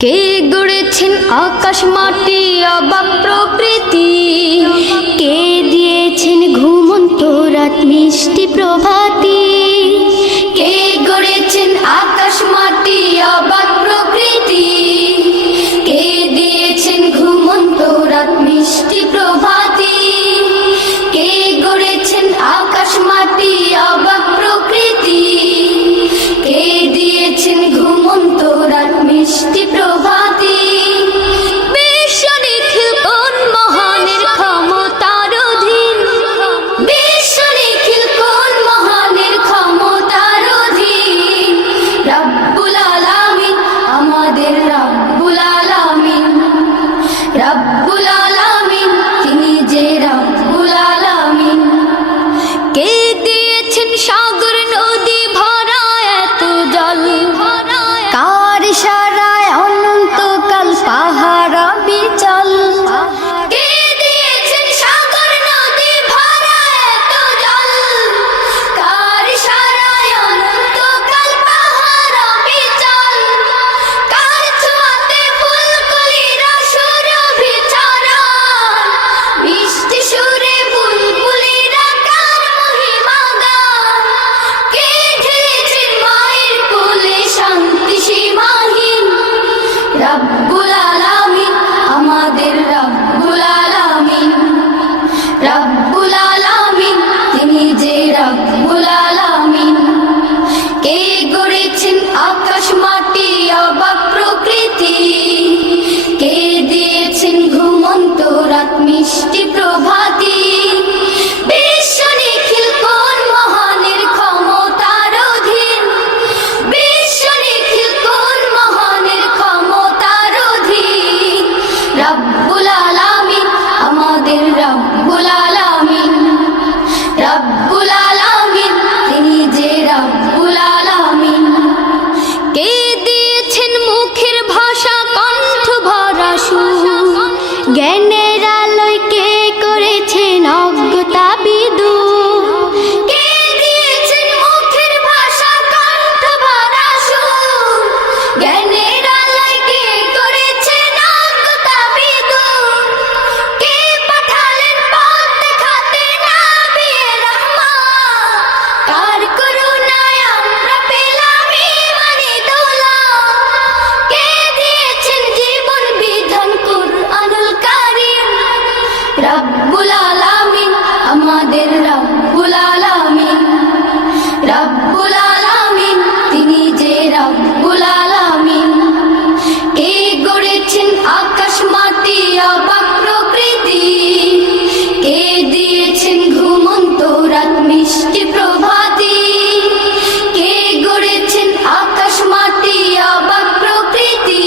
কে গড়েছেন আকাশ মাটি অবাক প্রকৃতি, কে দিয়েছেন ঘুমন্ত রাত মিষ্টি প্রভাতি। কে গড়েছেন আকাশ মাটি অবাক প্রকৃতি, কে দিয়েছেন ঘুমন্ত রাত মিষ্টি প্রভাতি। কে গড়েছেন আকাশ মাটি অবাক প্রকৃতি, কে দিয়েছেন ঘুমন্ত রাত মিষ্টি প্রভাতি। বিশ্ব নিখিল কোন মহানের ক্ষমতার অধীন, বিশ্ব নিখিল কোন মহানের ক্ষমতার অধীন। রব্বুল আলামিন আমাদের রব্বুল আলামিন, রব্বুল আলামিন তিনি যে রব্বুল আলামিন। কে দিয়েছেন সাগর নদী ভরা এত জল, কার ইশারায় অনন্তকাল পাহাড় বিচল। কে দিয়েছেন সাগর নদী ভরা এত জল, কার ইশারায় অনন্তকাল পাহাড় বিচল। কার ছোঁয়াতে ফুলকলিরা সুরভি ছড়ায়, মিষ্টি সুরে বুলবুলিরা কার মহিমা গায়। কে ঢেলেছেন মায়ের কোলে শান্তি সীমাহীন, রব্বুল আলামিন আমাদের রব্বুল আলামিন, রব্বুল আলামিন তিনি যে রব্বুল আলামিন। কে গড়েছেন আকাশ মাটি অবাক প্রকৃতি, কে দিয়েছেন ঘুমন্ত রাত মিষ্টি প্রভাতি। বিশ্ব নিখিল কোন মহানের ক্ষমতার অধীন, বিশ্ব নিখিল কোন মহানের ক্ষমতার অধীন। রব্বুল আলামিন আমাদের রব্বুল আলামিন, রব্বুল আলামিন তিনি যে রব্বুল আলামিন। কে দিয়েছেন মুখের ভাষা কণ্ঠ ভরা সুর, জ্ঞানের আলোয় কে করেছেন অজ্ঞতা বিদূর। কে দিয়েছেন মুখের ভাষা কণ্ঠ ভরা সুর, জ্ঞানের আলোয় কে করেছেন অজ্ঞতা বিদূর। কে পাঠালেন পথ দেখাতে নবিয়ে রহমান, কার করুণায় আমরা পেলাম ঈমানি দৌলত। কে দিয়েছেন জীবন বিধান কুরআনুল কারীম, রব্বুল আলামিন আমাদের রব্বুল আলামিন, রব্বুল আলামিন তিনি যে রব্বুল আলামিন। কে গড়েছেন আকাশ মাটি অবাক প্রকৃতি, কে দিয়েছেন ঘুমন্ত রাত মিষ্টি প্রভাতি। কে গড়েছেন আকাশ মাটি অবাক প্রকৃতি,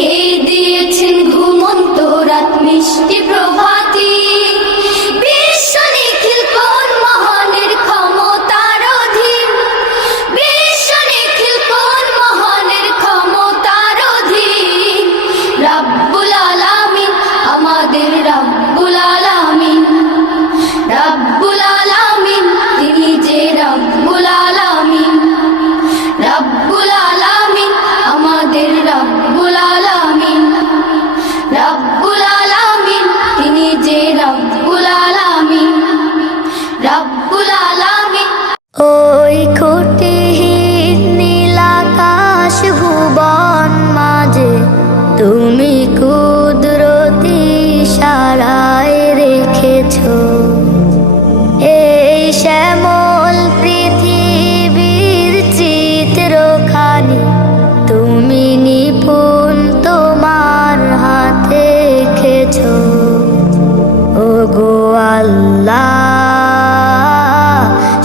কে দিয়েছেন ঘুমন্ত রাত মিষ্টি প্রভাতি। বিশ্ব নিখিল কোন মহানের ক্ষমতার অধীন, বিশ্ব নিখিল কোন মহানের ক্ষমতার অধীন। রব্বুল আলামিন আমাদের রব্বুল আলামিন, রব্বুল আলামিন তিনি যে রব্বুল আলামিন, রব্বুল আলামিন আমাদের রব্বুল আলামিন, রব্বুল আলামিন তিনি যে রব্বুল আলামিন, রব্বুল আলামিন। ওই খুঁটিহীন নীল আকাশ ভুবন মাঝে তুমি কুদরতি ইশারায় রেখেছো এই শ্যামল পৃথিবীর চিত্রখানি। তুমি নিপুণ তোমার হাতে এঁকেছো, ওগো আল্লাহ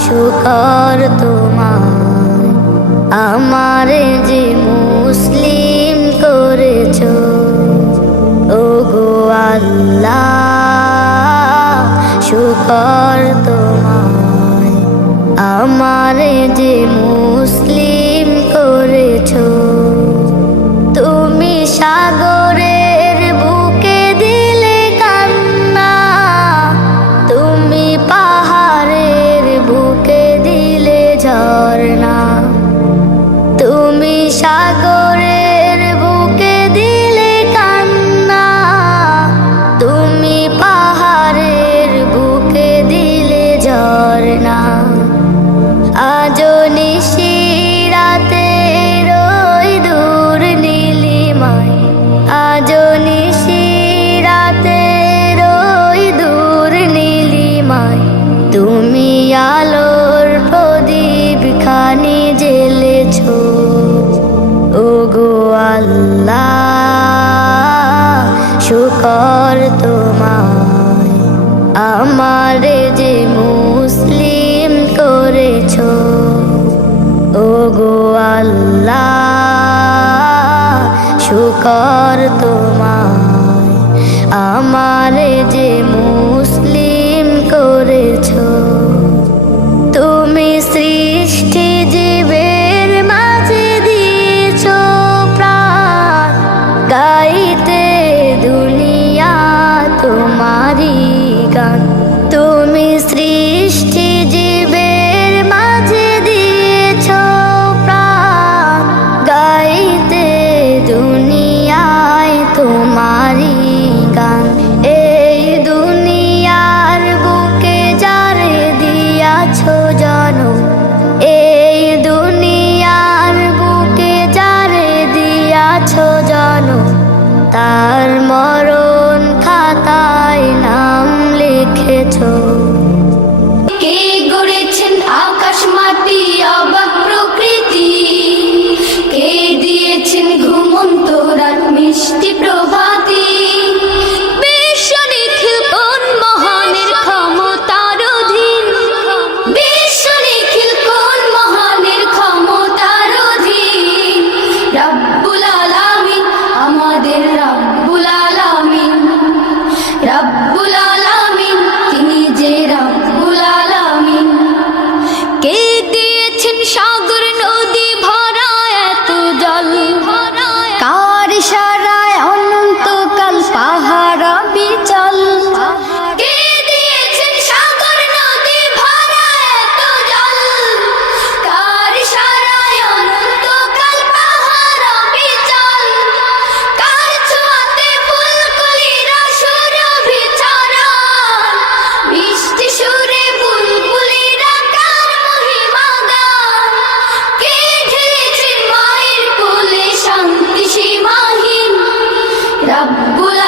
শুকর তোমার, আমারে যে মুসলিম করেছো। শুকর তোমায়, আমারে যে মুসলিম করেছো। তুমি সৃষ্টি জীবের মাঝে দিয়েছো প্রাণ, গাইতে দুনিয়া তোমারি গান। তুমি সৃষ্টি জীবের মাঝে দিয়েছো প্রাণ, গাইতে দুনিয়ায় তোমারি গান। এই দুনিয়ার বুকে যারে দিয়াছো জনম, এই দুনিয়ার বুকে যারে দিয়াছো জনম, তার মরণ খাতায় নাম লিখেছো। কে গড়েছেন আকাশ মাটি অবাক প্রকৃতি, কে দিয়েছেন ঘুমন্ত রাত মিষ্টি প্রভাতি। বিশ্ব নিখিল কোন মহানের ক্ষমতার অধীন, বিশ্ব নিখিল কোন মহানের ক্ষমতার অধীন। রব্বুল আলামিন, আমাদের রব্বুল আলামিন, রব্বুল আলামিন, তিনি যে রব্বুল আলামিন। কে দিয়েছেন সাগর নদী ভরা এত জল, কার ইশারায় অনন্তকাল পাহাড় বিচল। কে দিয়েছেন সাগর নদী ভরা এত জল, কার ইশারায় অনন্তকাল পাহাড় বিচল। কার ছোঁয়াতে ফুলকলিরা সুরভি ছড়ায়, মিষ্টি সুরে বুলবুলিরা কার মহিমা গান। কে ঢেলেছেন মায়ের কোলে শান্তি সীমাহীন, রব্বুল